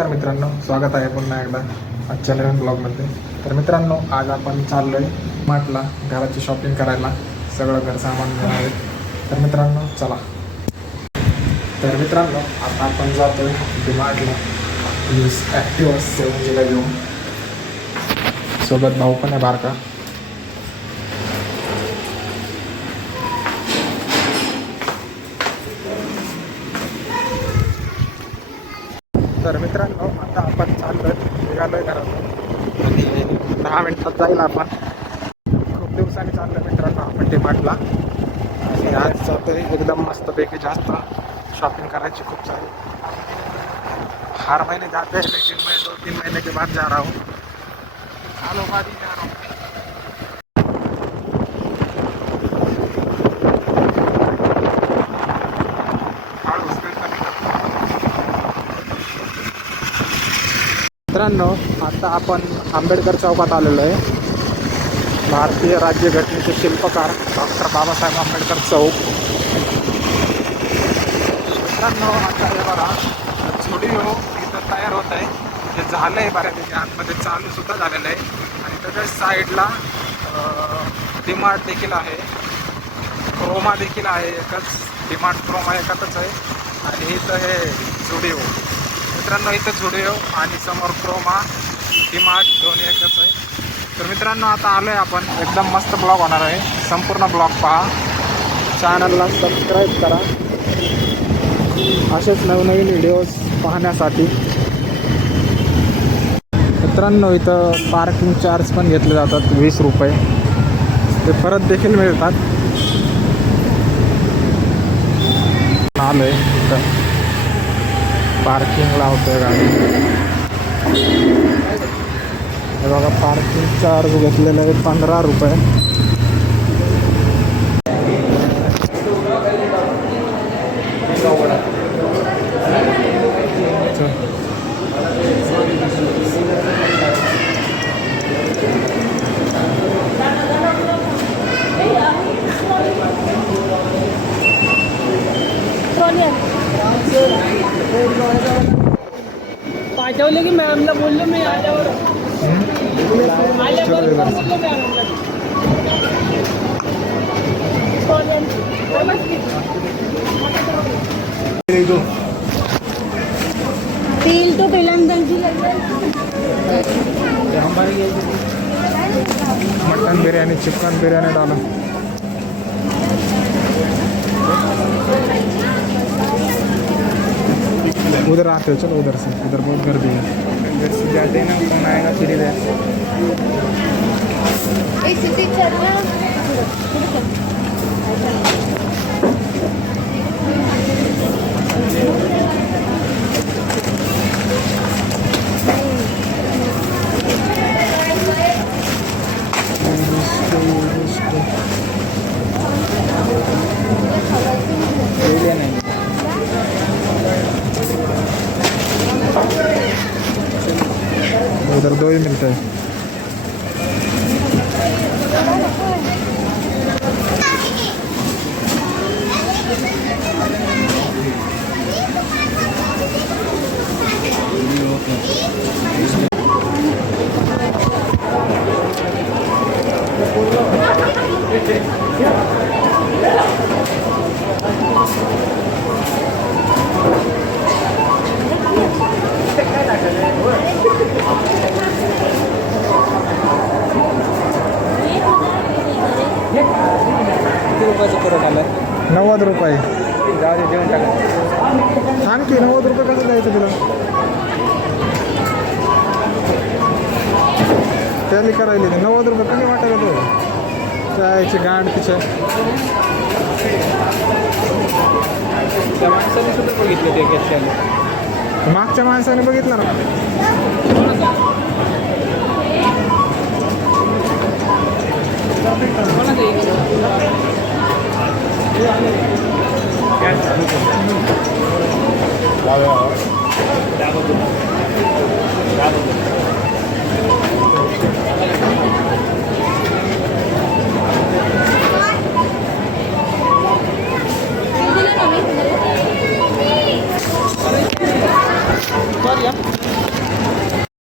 नमस्कार मित्रांनो, स्वागत आहे पुन्हा एकदा आजच्या नवीन ब्लॉगमध्ये. तर मित्रांनो, आज आपण चाललोय मार्टला घराची शॉपिंग करायला. सगळं घर सामान घेणार आहे. तर मित्रांनो चला. तर मित्रांनो, आता आपण जातोय डीमार्टला. प्लीज ॲक्टिव्हा 7Gला घेऊन. सोबत भाऊ पण आहे बारका. तर मित्रांनो, आता आपण चाललोय, निघालोय घरातून आणि 10 मिनिटात जाईल आपण. खूप दिवसांनी चाललोय मित्रांनो आपण डीमार्टला आणि आज जातोय एकदम मस्तपैकी. जास्त शॉपिंग करायची खूप सारी. हर महीने जाते हैं लेकिन मैं 2-3 महीने के बाद जा रहा हूँ. सालों बाद ही जा रहा हूँ. मित्रांनो, आता आपण आंबेडकर चौकात आलेलो आहे. भारतीय राज्यघटनेचे शिल्पकार डॉक्टर बाबासाहेब आंबेडकर चौक. मित्रांनो, आता हे बघा, स्टुडिओ इथं तयार होत आहे. हे झालं आहे बऱ्यापैकी, आतमध्ये चालूसुद्धा झालेलं आहे. आणि त्याच्या साईडला डीमार्ट देखील आहे, क्रोमा देखील आहे. एकच डीमार्ट क्रोमा एकच आहे. आणि इथं हे स्टुडिओ. मित्रांनो, इथं झुडिओ आणि समोर क्रोमा, डीमार्ट दोन्ही एकच आहे. तर मित्रांनो, आता आलो आहे आपण. एकदम मस्त ब्लॉग होणार आहे. संपूर्ण ब्लॉग पहा. चॅनलला सबस्क्राईब करा असेच नवनवीन व्हिडिओज पाहण्यासाठी. मित्रांनो, इथं पार्किंग चार्ज पण घेतले जातात 20 रुपये. ते परत देखील मिळतात. आलो आहे इथं, पार्किंग लावतोय गाडी. हे बघा, पार्किंग चार्ज घेतलेलं आहे 15 रुपये. पाठवले की मॅमला बोललो मी आल्यावर. तेल तो मटन बिर्याणी, चिकन बिर्यानी डालो. उधर आते हो, चलो उधर से. उधर बहुत गर्दी है. इधर से जाते हैं ना, कौन आएगा फिर इधर. उधर 2 ही मिलता है. आलं 90 रुपये. जाऊ दे, देऊन टाका. थांब की, 90 रुपये कसं द्यायचं तुला? त्याला करायला 90 रुपये कमी वाटायला तो. चायची गांड तिच्या. त्या माणसाने सुद्धा बघितलं ते कॅशला. मागच्या माणसाने बघितलं ना. Sorry, आहे